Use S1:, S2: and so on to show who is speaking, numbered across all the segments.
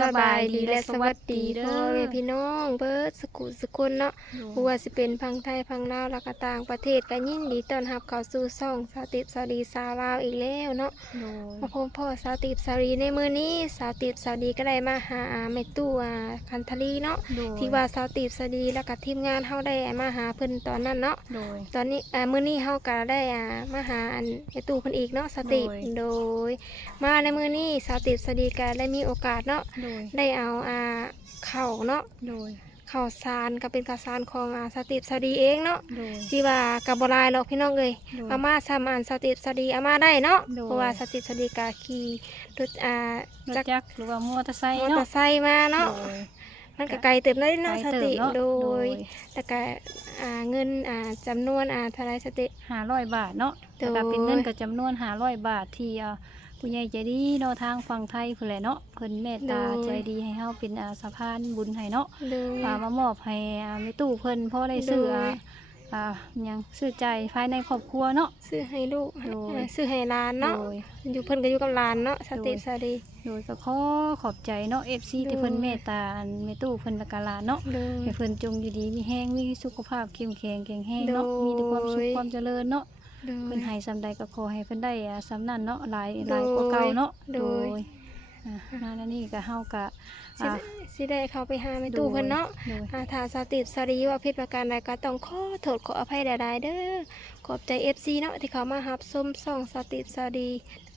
S1: สบายดีและสวัสดีเด้อแม่พี่น้องเบิดสกุลสกุลเนาะบ่ว่าสิเป็นพังไทยพังลาวแล้วก็ต่างประเทศก็ยินดีต้อนรับเข้าสู่ช่องสาวติบสาวดีสาวลาวอีกแล้วเนาะ
S2: โดย
S1: มาพบพ่อสาวติบสาวดีในมื้อนี้สาวติบสาวดีก็ได้มาหาอาแม่ตู้อ่าคันทลีเนาะ
S2: โดย
S1: ที่ว่าสาวติบสาวดีแล้วก็ทีมงานเฮาได้มาหาเพิ่นตอนนั้นเนาะ
S2: โดย
S1: ตอนนี้อ่ามื้อนี้เฮาก็ได้อ่ามาหาอันไอตู้เพิ่นอีกเนาะสติ
S2: โดย
S1: โดย มาในมื้อนี้สาวติบสดีก็ได้มีโอกาสเนาะ
S2: โดย
S1: ได้เอาอ่าข้าวเนาะ
S2: โดย
S1: ข้าวสารก็เป็นข้าวสารของอ่าสติบสดีเองเนาะ
S2: โดย
S1: ที่ว่ากับบ่หลายหรอกพี่น้องเอ้ย
S2: โดย
S1: เอามาซ้ำอันสติบสดีเอามาได้เนาะ
S2: โดย
S1: เพราะว่าสติบสดีก็ขี่รถอ่าร
S2: ถ
S1: จักร
S2: จักรหรือว่ามอเตอร์ไซ
S1: ม
S2: ค์
S1: อเตอ
S2: เนาะ
S1: ร์ไซค์มาเนาะ
S2: โดย
S1: มันก็ไกลเติบเลยเนาะ
S2: ไก
S1: ส
S2: ลเติ
S1: ติ
S2: บเนาะ
S1: โด
S2: โด
S1: ย
S2: ย
S1: แต่ก็อ่าเงินอ่าจำนวนอ่าเท่าไรสติ
S2: ห้าร้อยบาทเนาะ
S1: โดย
S2: แต่ก็เป็นเงินกับจำนวนห้าร้อยบาทที่อ่า ผู้ใหญ่ใจดีเนาะทางฝั่งไทยเพิ่นแหละเนาะเพิ่นเมตตาใจดีให้เฮาเป็นอ่าสะพานบุญให้เนาะ
S1: โดย
S2: อ่ามามอบให้อ่าแม่ตู้เพิ่นเพราะได้ซื้ออ่า
S1: โดย
S2: อ่าหยังซื้อใจภายในครอบครัวเนาะ
S1: ซื้อให้ลูก
S2: โดย
S1: เออซื้อให้หลานเนาะ
S2: โดย
S1: อยู่เพิ่นก็อยู่กับหลานเนาะสติ
S2: โดย
S1: สดี
S2: โดยก็ขอขอบใจเนาะ FC ที่เพิ่นเมตตาอันแม่ตู้เพิ่นและกะหลานเนาะ
S1: โดย
S2: ให้เพิ่นจงอยู่ดีมีแห้งมีสุขภาพเข้มแข็งแข็งแรงเนาะ
S1: โดย
S2: มีแต่ความสุขความเจริญเนาะ
S1: โดย
S2: เพิ่นให้สำใดก็ขอให้เพิ่นได้อ่าสำนั้นเนาะหลาย
S1: โดย
S2: หลายกว่าเก่าเนาะ
S1: โดย
S2: อ่ามาแล้วนี่ก็เฮาก็
S1: สิ
S2: อ่า
S1: ได้สิได้เข้าไปหาแม่ตู้เพิ่นเนาะ
S2: โดย
S1: อาถ้าสติสรีว่าผิดประการใดก็ต้องขอโทษขออภัยใดๆเด้อ ขอบใจ FC เนาะที่เขามารับชมส่องสติสรี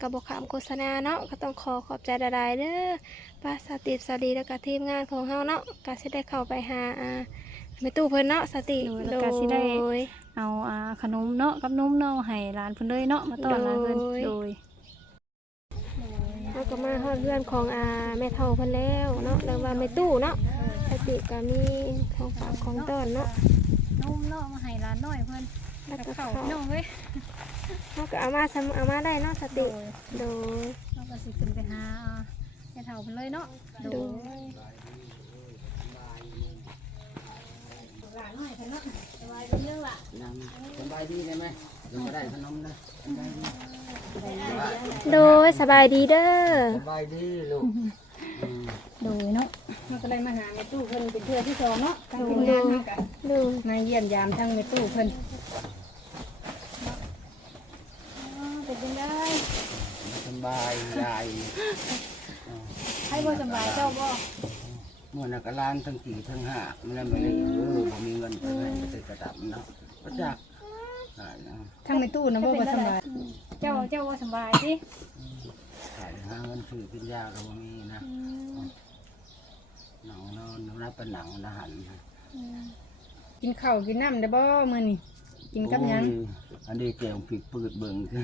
S1: กับ่ขามโฆษณาเนาะก็ต้องขอขอบใจใดๆเด้อป้าสติสรีแล้วก็ทีมงานของเฮาเนาะก็สิได้เข้าไปหาอ่าแม่ตู้เพิ่นเนาะสติ
S2: โดยแล้วก็สิได้
S1: โดย
S2: เอาอ่าขนมเนาะกับนมเนาะให้หลานเพิ่นเลยเนาะมาต้อนหลานเพิ่น
S1: โดย
S2: โดย
S1: เราก็มาฮอดเพื่อนของอาแม่เฒ่าเพิ่นแล้วเนาะแล้วว่าแม่ตู้เนาะสติก็มีของฝากของต้อนเนาะ
S2: นมเนาะมาให้หลานน้อยเพิ่น
S1: แล้ว
S2: กับ
S1: ก็
S2: ข้า
S1: ข้าวว
S2: พี่น้องเว้ย
S1: เราก็เอามาซ้ำเอามาได้เนาะส
S2: โด
S1: ติ
S2: ย
S1: โดย
S2: เราก็สิขึ้นไปหาแม่เฒ่าเพิ่นเลยเนาะโด
S1: โด
S2: ย
S1: ย
S3: นำ สบายดีได้ไหมยังไม่ได้ขนมนะสบายดี
S1: โดยสบายดีเด้อ
S3: สบายดีลูกอืม
S2: โดยเนาะ
S4: มันก็เลยมาหาแม่ตู้เพิ่นเป็นเทื่อที่สองเนาะทางทีม
S1: โด
S4: งาน
S1: ย
S4: เฮาก็
S1: โดย
S4: มาเยี่ยมยามทั้งแม่ตู้เพิ่น
S2: เป็นจังได๋
S3: สบายใหญ่
S2: ให้บ่สำบายเจ้าบ่
S3: เมื่อนักล้านทั้งกี่ทั้งห้าไม่ได้ไม่ได้เออผมมีเงินไปให้ไปซื้อกระดับเนาะก็จักขายนะ
S4: ทั้งแม่ตู้นะบ่บ่สำบาย
S2: เจ้าเจ้าบ่สำบายสิ
S3: ขายหาเงินซื้อกินยาก็บ่มีนะหนังนอนน้ำรับเป็นหนังนะหันนะ
S4: กินข้าวกินน้ำได้บ่มื้อนี้กินกับหยัง
S3: โอ้อันนี้เกี่ยวผิดปืดเบิ่งคือ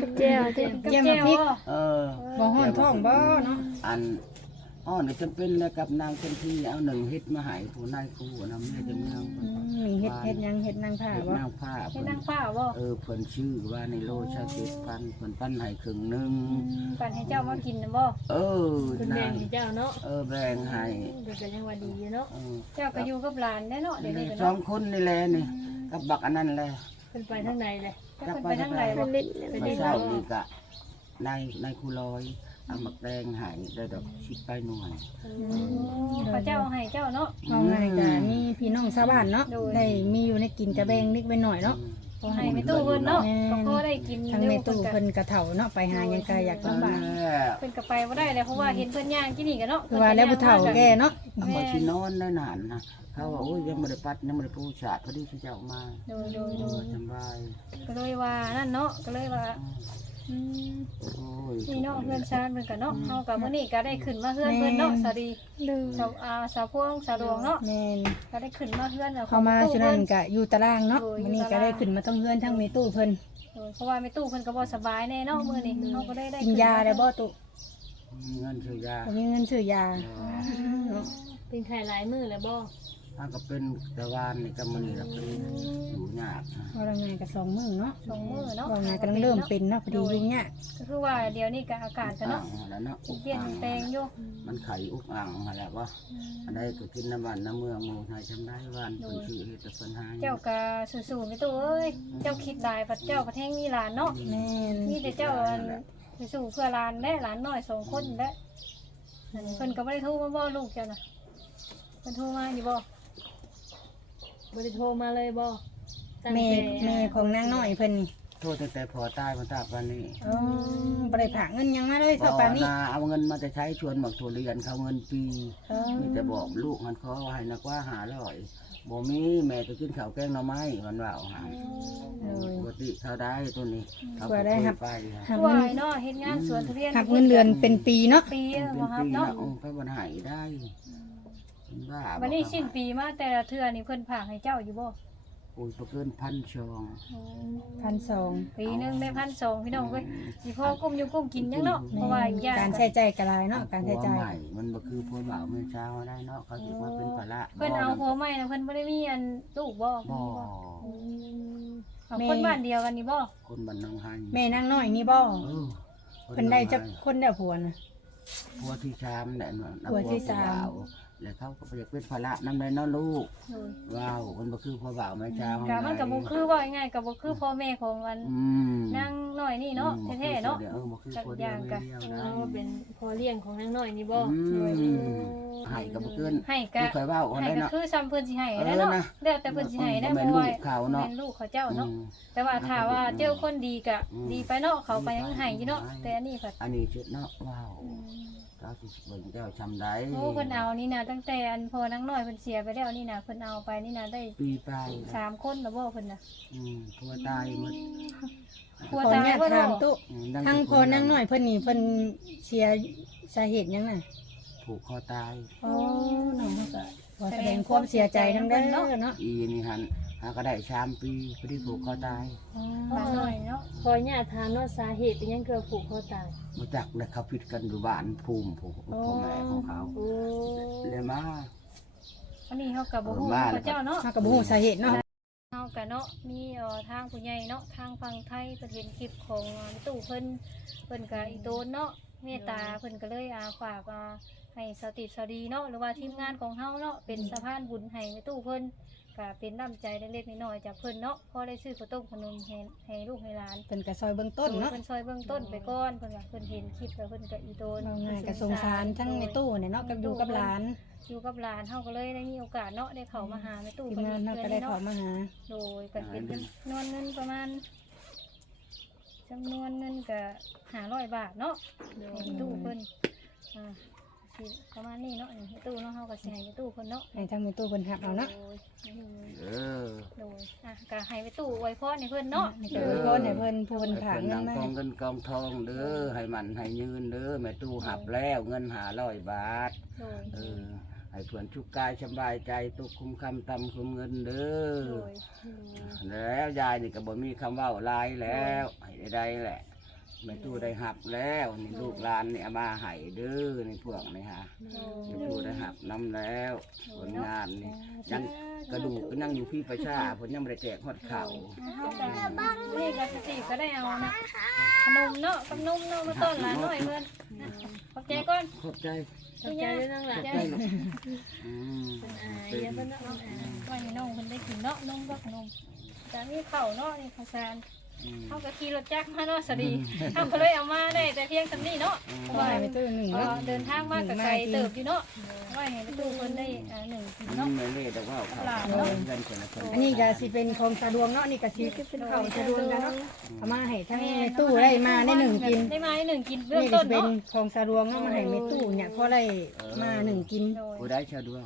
S1: กับเจ้าเจ้า
S2: กับ
S4: เยี่ยม
S2: แก้ว
S4: พริก
S2: บ่
S3: เออ
S4: บ่ฮ้อนท้องบ่เนาะ
S3: อัน อ้อนี่จำเป็นแล้วกับนางเป็นที่เอาหนึ่งเฮ็ดมาให้ผู้นายคู่นำเนี่ยจะเมือง
S4: อืมมีเฮ็ดเฮ็ดหยังเฮ็ดนางผ้า
S3: เฮ็ด
S4: บ่
S3: นางผ้า
S2: ให้
S3: เพิ่น
S2: นั่งฟ้าบ่
S3: เออเพิ่นชื่อว่าในโลชาติพันเพิ่นปั้นให้ครึ่งหนึง
S2: ปั่นให้เจ้ามากินนะบ่
S3: เออ
S4: เพิ่น
S3: นา
S4: แบ่ง
S3: ง
S4: ให้เจ้าเนาะ
S3: เออแบ่งให้
S4: เพิ่นก็ยังว่าดีอยู่เนาะ
S3: เออ
S2: เจ้าก็อยู่กับหลานได้เนาะเดี๋ยวนี้ก็
S3: สอ
S2: เนาะ
S3: งคนนี่แหละนี่กับบักอันนั้นแหละ
S4: เพิ่นไปทางใดเลย
S2: เจ้าเพิ่นไปทางไหน
S1: เป็
S2: บ่
S1: นลิ้น
S3: เมื่อเช้านี่ก็นายนายครูลอย เอามักแดงให้ได้ดอกชิดไปหน่วย
S2: พระเจ้าให้เจ้าเนาะ
S4: เอาง่ายก็มีพี่น้องชาวบ้านเนาะ
S2: โดย
S4: ได้มีอยู่ในกินกระแบ่งนิดไปหน่อยเนาะ
S2: ขอให้แม่ตู้เพิ่นเนาะก็พอได้กิน
S4: ทั้งแม่ตู้เพิ่นกระเฒ่าเนาะไปหาหยังก็อยาก
S3: นั่น
S4: ลำบาก
S3: แหละ
S2: เพิ่นก็ไปบ่ได้เลยเพราะว่าเห็นเพิ่นย่างที่นี่กันเนาะ
S4: คือว่าแล้วผู้เฒ่าแก่เนาะ
S3: เอามาชินอนได้นานนะเขาว่าโอ้ยยังไม่ได้ปัดยังไม่ได้ปูฉาดพอดีที่จะออกมา
S2: โดยโดย
S3: เอ
S2: โด
S3: อยสบาย
S2: ก็เลยว่านั่นเนาะก็เลยว่า อืม
S3: โอ้ย
S2: นี่เนาะเพื่อนชาติเพิ่นก็เนาะเฮากับมื้อนี้ก็ได้ขึ้นมาเฮือนเพิ่นเนาะสวัสดี
S1: โดย
S2: สาวอาสาวพวงสาวดวงเนาะ
S4: แม่น
S2: ก็ได้ขึ้นมาเฮือนแล้ว
S4: เข้ามาฉะนั้นก็อยู่ตารางเนาะวันนี้ก็ได้ขึ้นมาต้องเฮือนทั้งแม่ตู้เพิ่น
S2: เออเพราะว่าแม่ตู้เพิ่นก็บ่สบายแน่เนาะมื้อนี้เฮาก็ได้ได้
S4: กินยาได้บ่ตุ
S3: มีเงินซื้อยา
S4: บ่มีเงินซื้อยาเนาะ
S5: เป็นไข่หลายมือแล้วบ่
S3: ถ้าก็เป็นตะวันนี่ก็มันนี่ละเป็นอยู่ยากนะ
S4: ว่าละไงก็สองมื้อเนาะ
S2: สองมื้อเนาะ
S4: ว่าไงก็ต้องเริ่มเป็นเนาะพอดียุ่งยาก
S2: ก็คือว่าเดี๋ยวนี้ก็อากาศก็เนาะ
S3: อ่างแล้วเนาะ
S2: เปลี่ยนแปลงอยู่
S3: มันไข่อุกอ่างอะไรวะอันใดก็กินน้ำมันน้ำเมืองหมูไทยจำได้วันเป็นชื่อเหตุปัญหา
S2: เจ้าก็สู้ๆแม่ตู้เอ้ยเจ้าคิดหลายปัดเจ้าประเทงมีหลานเนาะ
S4: แม่น
S2: นี่แต่เจ้าอันไปสู้เพื่อหลานและหลานน้อยสองคนและเพิ่นก็บ่ได้โทรมาบ่ลูกเจ้าน่ะเพิ่นโทรมาอยู่บ่
S5: บ่ได้โทรมาเลยบ่ตั้ง
S4: แม่
S5: ต่
S4: แม่ของนางน้อยเพิ่นนี่
S3: โทษตั้งแต่พอตายมันตาปานนี้
S4: อ๋อบ่ได้ฝากเงินหยังมาเลยเท่าปานนี้
S3: บ่นาเอาเงินมาจะใช้ชวนหมักถั่วเรียนเขาเงินปี
S4: อ๋อ
S3: มีแต่บอกลูกมันขอให้นักว่าหาร้อยบ่มีแม่จะกินข้าวแกงหน่อไม้มันว่าเอาหา
S4: โอ้ย
S3: ปกติเขาได้ตัวนี้เขา
S4: กว่าได้ครับ
S3: ไปค่ะ
S4: หัก
S2: วา
S4: เงิน
S2: ยเนาะเฮ็ดงานสวนทุเรียน
S4: หักเงินเดือนเป็นปีเนาะ
S2: ปี
S3: เป็น
S2: บ่ครับ
S3: ปี
S2: เนาะ
S3: นะองค์พระบรรหายได้ บ้า
S2: วันนี้สิ้นปีมาแต่ละเทื่อนี่เพิ่นฝากให้เจ้าอยู่บ่
S3: โอ้ยประเกินพันชอง
S4: พันสอง
S2: ปีหนึงได้พันสองพี่น้องเว้ยสิพอกุ้มอยู่กุ้มกินยังเนาะเพราะว่าอีกอย่าง
S4: การใช้จ่ายกระไรเนาะการใช้จ่าย
S3: ผัวใหม่มันบ่คือผัวบ่าวเมื่อเช้าได้เนาะเขาถือว่าเป็นภาระ
S2: เพิ่นเอาหัวใหม่นะเพิ่นบ่ได้มีอันลูกบ่
S3: บ่
S2: เอาคนบ้านเดียวกันนี่บ่
S3: คนบ้านนองหัน
S4: แม่นางน้อยนี่บ่
S3: เออ
S4: เพิ่นได้จักคนได้ผัวน่ะ
S3: ผัวที่ชามแหละเนาะ
S4: ผัวที่สาม
S3: แล้วเขาก็ไปอยากเป็นภาระนำได้เนาะลูก
S2: โดย
S3: ว้าวมันบ่คือผัวบ่าวเมื่อเช้า
S2: ก็มันก็บ่คือว่าง่ายๆก็บ่คือพ่อแม่ของอัน
S3: อืม
S2: นางน้อยนี่เนาะแท้ๆเนาะ
S3: เออบ่คือผัวเดียวเดียว
S5: อ๋
S3: ได้
S5: อเป็นพอเลี้ยงของนางน้อยนี่บ่
S3: อืมให้ก็บ่เกิน
S2: ให้ก็
S3: ที่เคยเว้าคน
S2: ให้
S3: ได้
S2: ก็
S3: เนาะ
S2: คือซ้ำเพิ่นสิให้
S3: เออ
S2: ได้เนาะ
S3: นะ
S2: แล้วแต่เพิ่นสิให้ได้
S3: บ่
S2: บ่
S3: แม่นลู
S2: ว่าก
S3: เขาเนาะ
S2: แม่นลูกเขาเจ้าเนาะ
S3: อืม
S2: แต่ว่าถ้าว่าเจอคนดีก็
S3: อืม
S2: ดีไปเนาะเขาไปยังให้อยู่เนาะ
S3: อืม
S2: แต่อันนี้ก็
S3: อันนี้ชุดเนาะว้าวเจ้าสิเบิ่งเจ้าชำได้
S2: โอ้เพิ่นเอานี่นะตั้งแต่อันพอนางน้อยเพิ่นเสียไปแล้วนี่นะเพิ่นเอาไปนี่นะได้
S3: ปีปลาย
S2: สามคนแล้วบ่เพิ่นน่ะ
S3: อืมผัวตายหมด
S2: กลัว
S4: ออ
S2: ตาย
S4: นุญาต
S2: บ่
S4: ถาม
S2: เนาะ
S4: ตุ
S3: อืมดั
S4: ทั้งพอนางหน้อยเพิ่นนี่เพิ่นเสียสาเหตุหยังน่ะ
S3: ผูกคอตาย
S4: โอ้น้องก็ขอแสดงความเสียใจนำเด้อเนาะ
S3: อีนี่หันาก็ได้ชามปีพอดีผูกคอตาย
S2: บ้านน้อยเนาะ
S5: ขออนุญาตถามเนาะสาเหตุเป็นหยังเกิดผูกคอตาย
S3: มาจักเลยเขาผิดกันอยู่บ้านภูมิผูกพ่อแม่ของเขา
S5: โอ้
S3: เลยมา
S2: อันนี้เฮาก็บ่ฮู้
S3: เออมา
S2: เขาเจ้าเนาะ
S4: เฮาก็บ่ฮู้สาเหตุเนาะ
S2: เฮาก็เนาะมีเอ่อทางผู้ใหญ่เนาะทางฝั่งไทยเพิ่นเห็นคลิปของอ่าตู้เพิ่นเพิ่นก็อีโตนเนาะเมตตาเพิ่นก็เลยอาฝากอ่าให้สติสดีเนาะหรือว่าทีมงานของเฮาเนาะเป็นสะพานบุญให้ในตู้เพิ่น ก็เป็นน้ำใจเล็กๆน้อยๆจากเพิ่นเนาะพอได้ซื้อข้าวต้มขนมให้ให้ลูกให้หลาน
S4: เพิ่นก็ซอยเบื้องต้นเนาะ
S2: เพิ่นซอยเบื้องต้นไปก่อนเพิ่นว่าเพิ่นเห็นคลิปแล้วเพิ่นก็อีโตน
S4: เอาง่ายก็สงสารทั้งในตู้เนี่ยเนาะกับอยู่กับหลาน
S2: อยู่กับหลานเฮาก็เลยได้มีโอกาสเนาะได้เข้ามาหาในตู้
S4: ทีม
S2: เพิ่น
S4: งานเนาะก็ได้เข้ามาหา
S2: โดยก็เป็นจำนวนเงินประมาณจำนวนเงินก็500บาทเนาะในตู้เพิ่นอ่าสิ ประมาณนี้เนาะในตู้เนาะเฮาก็สิให้ในตู้เพิ่นเนาะ
S4: ให้ทางในตู้เพิ่นรับเอาเนาะ
S2: โดย
S3: เออ
S2: โดยอะก็ให้ไปตู้ไว้พรให้เพิ่นเนาะ
S4: นี่ก็อวยพรให้เพิ่นผู้เพิ่นฝาก
S3: ให้
S4: เงิน
S3: เพิ่
S4: มา
S3: กองเงินกองทองเด้อให้มันให้ยืนเด้อแม่ตู้หับแล้วเงินหาร้อยบาท
S2: โดย
S3: เออให้เพื่อนชุกกายสบายใจตุกคุ้มคำตำคุ้มเงินเด้
S2: โด
S3: อยแล้วยายนี่ก็บ่มีคำเว่าหลายแล้วให้ได้ๆแหละ แม่ตู้ได้หับแล้วนี่ลูกหลานนี่เอามาให้เด้อในพวกนี่ฮะ
S2: โด
S3: แม่ตู้ได้หับน้ำแล้วผลงานนี่ยังกระดูกก็ยังอยู่พี่ประชาผลยังไม่ได้แจกฮอดเข่า
S2: เฮาก็นี่ก็สติก็ได้เอานะขนมเนาะกับนมเนาะมาต้อนหลานหน่อยเพิ่นนขอบใจก่อน
S3: ขอบใจ
S5: ขอบใจด้วยน้องหลาน
S3: ใจอืม
S5: เป็นอาเยอะเพิ่นเนาะอา
S2: ไว้ให้น้องเพิ่นได้กินเนาะนมกับขนมจะมีเข้าเนาะนี่ข้าวสาร เฮาก็ขี่รถจักรมาเนาะสวัสดีเฮาก็เลยเอามาได้แต่เพียงสำนี้เนาะเพราะ
S4: ว่า
S2: ว่า
S4: ให้ในตู้หนึ่ง
S2: เอ่
S4: เนาะ
S2: อเดินทางมากับไกลเติบอยู่เนาะไว้ให้ในตู้เพิ่นได้อ่าหนึ่งกิน
S3: อื
S2: เนาะ
S3: มแม่เล่แต่ว่าเขาเขาเงินคนละคน
S4: อันนี้ก็สิเป็นของสะดวงเนาะนี่ก็สิเป็นของสะดวงกันเนาะเอามาให้ทั้งในตู้ได้มาได้หนึ่งกิน
S2: ได้มาได้หนึ่งกินเบื้อง
S4: นี่ก็
S2: ต้น
S4: สิเป็น
S2: เนาะ
S4: ของสะดวงเนาะมาให้ในตู้เนี่ยพอได้มาหนึ่งกิน
S2: โดย
S3: ผู้ได้ชาวดวง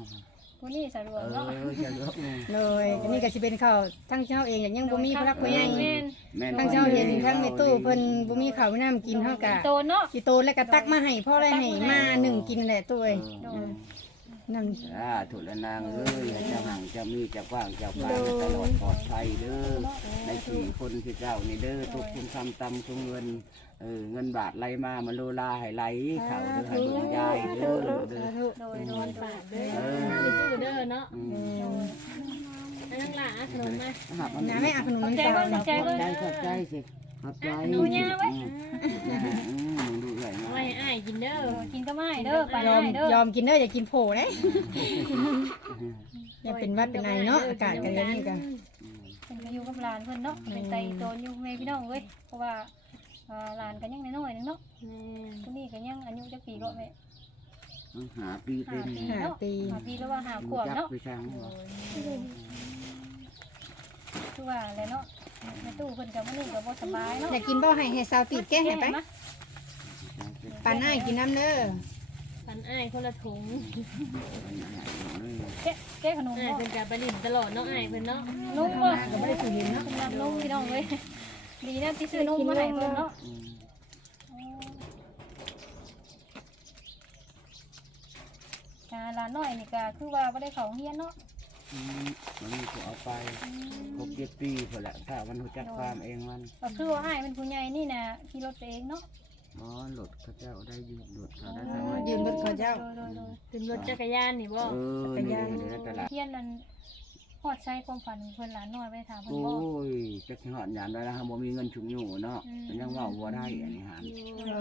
S2: ผู้นี้สะดว
S3: เอก
S2: เนาะ
S3: อชาวดวงอืม
S4: เลยอันนี้ก็สิเป็นข้าวทั้งเช้าเองอย่างยังบ่มีพลักผู้ใหญ่
S2: แม่น
S3: แม่น
S4: ทั้งเช้าเห็นทั้งในตู้เพิ่นบ่มีข้าวน้ำกินเฮาก็
S2: โตเนาะ
S4: สิโตแล้วก็ตักมาให้พ่อได้ให้มาหนึ่งกินแหละตู้
S3: เอ
S4: เอ้ย
S3: อ
S4: นั่น
S3: อ่าถูกแล้วนางเอ้ยให้เจ้าห่างเจ้ามีเจ้ากว้างเจ้าฟ้าตลอดปลอดภัยเด้อในสี่คนที่เจ้านี่เด้อทุกคุณคำตำทุกเงิน เออเงินบาทไหลมามาโลลาให้ไหลเขาเด้อให้บุญยายเด้อเด้อ
S2: โดยนอนปากเด้อ
S3: เออ
S5: เด้อเนาะ
S3: อืม
S5: อันนั่งหลานขนมมา
S3: หักมัน
S4: น้าแม่เอาขนม
S2: ขอบ
S4: น้ำ
S2: ใจ
S4: ตา
S2: ก่อนขอบใจก่อน
S3: ใจขอบใจสิขอบใจ
S2: หนูย่าไว้
S3: อืมอืมดูใหญ่
S5: เอา
S3: มา
S5: ไว้
S3: ก
S5: ให้อ้ายกินเด้อ
S2: กินก็ไม่เด้อไป
S4: ยอม
S2: เด้อย
S4: อมกินเด้ออย่ากินโผล่เด้อย่าเป็นวัดเป็นไอเนาะอากาศกันอย่างนี้กัน
S2: เพิ่นก็อยู่กับหลานเพิ่นเนาะเป็นไตโตนอยู่แม่พี่น้องเว้ยเพราะว่า อ่าหลานก็ยังน้อยๆนึงเนาะ
S5: แม่
S2: คนนี้ก็ยังอายุจักปีก็แม่
S3: หาปีเต็ม
S2: ห้าปีเนาะ
S4: ห้าปี
S2: ห้าปีแล้วว่าหาขวบ
S3: จัก
S2: เนาะ
S3: ไปช่างบ่
S2: คือว่าอะไรเนาะแม่ตู้เพิ่นกับมื้อนี้ก็บ่สบายเนาะ
S4: อยากกินบ่ให้ให้สาวติดแก้ให้ไปปานหน้ากินน้ำเด้อ
S5: ปันอ้ายคนละถุง
S2: แกะแกะขนม
S5: อ้าย
S2: บ่
S5: เพิ่นก็ไปลิ้นตลอดเนาะอ้ายเพิ่นเนาะ
S2: นุ่มบ่
S4: ก็ไม่ได้สูเห็นเนาะ
S2: สำหรับนุ่มพี่น้องเว้ย ดีนะที่ซื้อนุ่มมาให้เพิ่นเนาะอ่าหลานน้อยนี่ก็คือว่าบ่ได้เข้าโรงเรียนเนาะ
S3: มันมีผู้เอาไปครบเจ็ดปีพอละถ้ามันรู้จักความเองมัน
S2: ก็คือว่าอ้ายเป็นผู้ใหญ่นี่นะขี่รถไปเองเนาะ
S3: อ๋อหลดเขาเจ้าได้ยืมหลดเขาได้ทำไม
S4: ยืมรถเขาเจ้า
S2: โดยโดย
S5: เป็นรถจักรยานนี่บ่
S3: เออนี่นี่ในต
S2: โด
S3: ลายด
S2: เฮียนนั้น ฮอดใช้ความฝันของเพิ่นหลานน้อยไปถามเพิ่น
S3: โอ้
S2: บ่
S3: ยจักสิหอดหยานได้แล้วฮะบ่มีเงินฉุกอยู่เนาะมันยังเว่าบ่ได้อันนี้หาน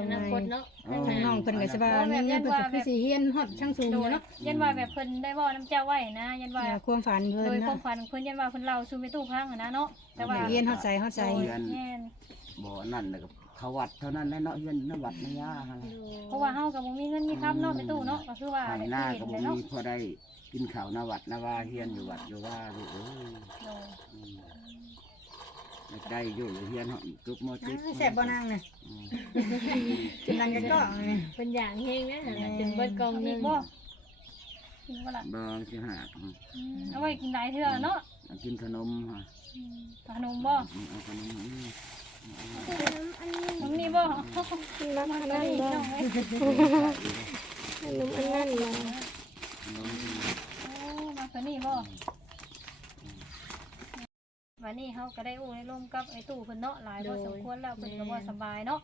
S5: อนาคตเนาะ
S4: ทางน้องเพิ่นก็สิว่ามีเงินเพิ่นก็คือสิเฮียนฮอดช่างสูง
S2: โด
S4: อยยู่เนาะ
S2: ยันว่าแบบเพิ่นได้เว้าน้ำเจ้าไว้นะยันว่า
S4: อย่าความฝันเพิ่น
S2: โดยควา
S4: เนาะ
S2: มฝันของเพิ่นยันว่าเพิ่นเล่าสู่ไปตู้พังอะนะเนาะแต่ว่า
S4: เฮียนฮอดใส่ฮอดใส่
S2: โดยแม่น
S3: บ่นั่นน่ะก็เขาวัดเท่านั้นแหละเนาะเฮือนนวัดนยาหั่นล่ะ
S2: เพราะว่าเฮาก็บ่มีเงินมีคำเนาะไปตู้เนาะก็คือว่า
S3: ทาง
S2: ได้
S3: หน้า
S2: เห็
S3: ก็
S2: น
S3: บ่
S2: เลย
S3: มี
S2: เนาะ
S3: พอได้ กินข้าวนวัดนว่าเฮียนอยู่วัดอยู่ว่าอยู่เอ้ย
S2: โดย
S3: อืมได้อยู่เฮียนเฮาจุกมอจิก
S4: แซ่บบ่นางน่ะ
S3: อืม
S4: กินนังก็ก็
S5: เพิ่นอย่างเฮงนะจนเบิดกองหนึ
S2: มี
S5: ง
S2: บ่กินบ่ล่ะ
S3: บางสิหาอืม
S2: อืมเอาไว้กินหลายเทื่อเนาะ
S3: เอากินขนมฮะ
S2: อืมขนมบ่
S3: อืมเอาขนมอืม
S2: ขนมนี่บ่
S1: กินน้ำอันนั้นบ่
S2: น้องเอ้ย
S1: ขนมอันนั้นบ่
S3: ขนม
S2: โอ้มา ตัวนี้บ่วันนี้เฮาก็ได้อู้ได้ร่วมกับไอ้ตู้เพิ่นเนาะหลายพอสมควรแล้วเพิ่นก็บ่สบายเนาะ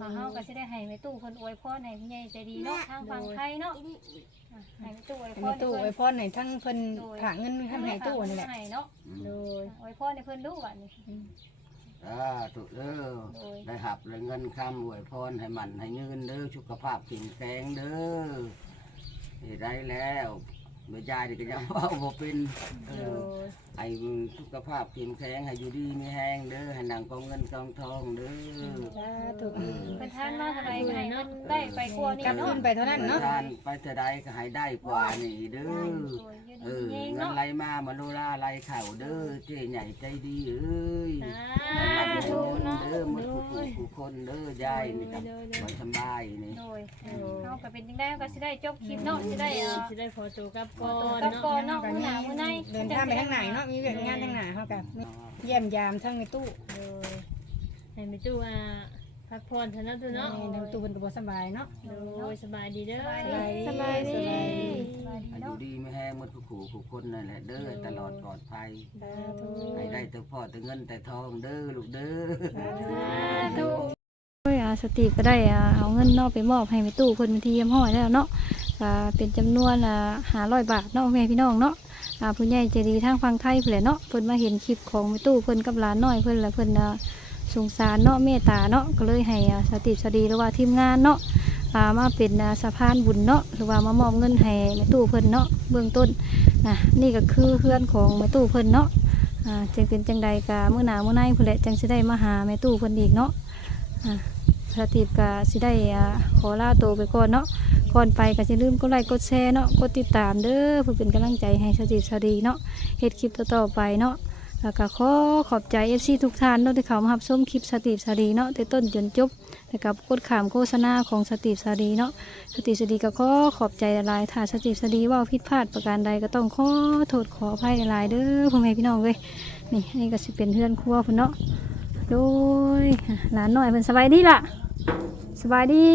S2: อ่าเฮาก็สิได้ให้ไอ้ตู้เพิ่นอวยพรให้ผู้ใหญ่ใจดีเนาะทางฝั่งไทยเนาะอะให้ไอ้ตู้อวยพ
S4: มี
S2: ร
S4: ตู้ไว้พรให้ทั้งเพิ่นฝากเงินให้ให้ตู้นี่แหละ
S2: ให้เนาะ
S3: อืม
S5: โดย
S2: อวยพรให้เพิ่นดูบัดนี้
S3: อ่าถูกเด้อ
S2: โดย
S3: ได้หับเลยเงินคำอวยพรให้มันให้ยืนเด้อสุขภาพแข็งแรงเด้อนี่ได้แล้ว เมื่อยายนี่ก็ยังเว่าบ่เป็นเอ
S5: โด
S3: อยให้สุขภาพแข็งแรงให้อยู่ดีมีแห้งเด้อให้นางกองเงินกองทองเด้อ
S4: สาธุ
S2: เพิ่น ทานมาเท่าไหร่ก็ให้เนาะได้ไปกว่านี้
S4: กลับ
S2: เนาะ
S4: ขึ้นไปเท่านั้นเนาะ
S3: ทานไปเท่าใดก็ให้ได้กว่านี่เด้อเออ
S2: เอง
S3: เงิน
S2: เนาะ
S3: ไหลมามาโลลาไหลเข่าเด้อเจ๊ใหญ่ใจดีเอ้ย
S5: สา
S3: ให้มัน
S5: ธุ
S3: เดิน
S5: เนาะ
S3: เด้อหมดผู้ผู้ผู้คนเด้อยายนี่กับวันสบายนี่
S2: โดยเฮาก็เป็นจังได๋ก็สิได้จบคลิปเนาะสิได้เอ่อ
S5: สิได้ขอตัวกลับ
S2: ขอ
S5: ก่อ
S2: ตัวนกลับก่อนเนาะมื้อหน้ามื้อใน
S4: เดินทางไปทางไหนเนาะมีเวียกงานทางไหนเฮาก็เยี่ยมยามทั้งในตู้
S5: โดยให้แม่ตู้อ่า พักผ่อนเถอะเนาะตู้เนาะ
S4: ในตู้เพิ่นก็บ่สบายเนาะ
S5: โดยสบายดีเด้อ
S1: สบายดี
S3: อายุดีไม่แห้งหมดผู้ผู้ผู้คนนั่นแหละเด้อตลอดปลอดภัย
S4: สาธุ
S3: ให้ได้แต่พ่อแต่เงินแต่ทองเด้อลูกเด้อ
S2: โอ้ยอ่าสติก็ได้อ่าเอาเงินเนาะไปมอบให้แม่ตู้เพิ่นเป็นที่เยี่ยมห้อยแล้วเนาะก็เป็นจำนวนอ่า500บาทเนาะแม่พี่น้องเนาะอ่าผู้ใหญ่ใจดีทางฝั่งไทยเพิ่นแหละเนาะเพิ่นมาเห็นคลิปของแม่ตู้เพิ่นกับหลานน้อยเพิ่นแล้วเพิ่นอ่า สงสารเนาะเมตตาเนาะก็เลยให้สติสดีหรือว่าทีมงานเนาะมาเป็นสะพานบุญเนาะหรือว่ามามอบเงินให้แม่ตู้เพิ่นเนาะเบื้องต้นนะนี่ก็คือเพื่อนของแม่ตู้เพิ่นเนาะจึงเป็นจังใดกะเมื้อหน้ามื้อในพุ่นแหละจังสิได้มาหาแม่ตู้เพิ่นอีกเนาะสติกะสิได้ขอลาตัวไปก่อนเนาะก่อนไปก็อย่าลืมกดไลค์กดแชร์เนาะกดติดตามเด้อเพื่อเป็นกำลังใจให้สติสดีเนาะเฮ็ดคลิปต่อๆไปเนาะ แล้วก็ขอขอบใจ FC ทุกท่านเนาะที่เขามารับชมคลิปสติสดีเนาะแต่ต้นจนจบแล้วกับกดขามโฆษณาของสติสดีเนาะสติสดีก็ขอขอบใจหลายๆถ้าสติสดีว่าผิดพลาดประการใดก็ต้องขอโทษขออภัยหลายๆเด้อพ่อแม่พี่น้องเว้ยนี่นี่ก็สิเป็นเพื่อนครัวพุ่นเนาะโดยหลานหน่อยเพิ่นสบายดีล่ะ สบายดี